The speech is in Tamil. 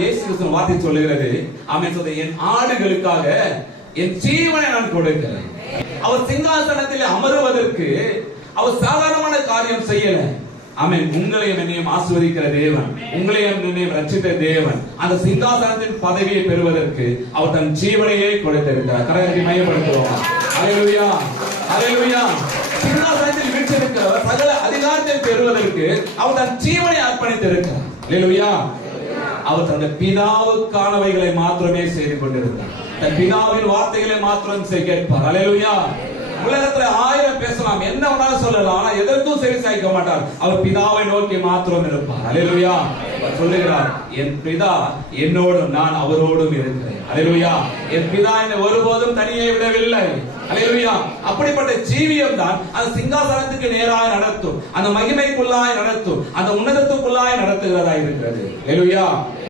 இயேசு கிறிஸ்துவின் வார்த்தை சொல்லுகிறது. அவன் சொல்ற என் ஆடுகளுக்காக என் ஜீவனை நான் கொடுக்கிறேன். அவர் சிங்காசனத்தில் அமருவதற்கு அவர் சாதாரணமான காரியம் செய்யல. அவன் உங்களையும் என்னையும் ஆசிர்வதிக்கிற தேவன். உங்களையும் என்னையும் ரட்சித்த தேவன். அந்த சிங்காசனத்தின் பதவியை பெறுவதற்கு அவர் தன் ஜீவனையே கொடுத்திருக்கிறார். கரகத்தை மையப்படுத்துவோம்? அலையலுயா அலையலுயா சிங்காசனத்தில் வீற்றிருக்கிறவர் சகல அதிகாரத்தை பெறுவதற்கு அவர் தன் ஜீவனை அர்ப்பணித்திருக்கிறார். அலையலுயா அவர் தன்னுடைய பிதாவுக்கானவைகளை மாத்திரமே செய்து கொண்டிருந்தார். தன் பிதாவின் வார்த்தைகளை மாத்திரம் செய்ய கேட்பார். அலையலுயா உலகத்துல ஆயிரம் பேசலாம். என்ன வேணாலும் சொல்லலாம். ஆனா எதற்கும் சரி சாய்க்க மாட்டார். அவர் பிதாவை நோக்கி மாத்திரம் இருப்பார். அலையலுயா சொல்லுகிறார் என் பிதா என்னோடும் நான் அவரோடும் இருக்கிறேன். அலையா என் பிதா என்னை ஒருபோதும் தனியே விடவில்லை. அலையா அப்படிப்பட்ட ஜீவியம் தான் அந்த சிங்காசனத்துக்கு நேராக நடத்தும். அந்த மகிமைக்குள்ளாய் நடத்தும். அந்த உன்னதத்துக்குள்ளாய் நடத்துகிறதா இருக்கிறது. அலையா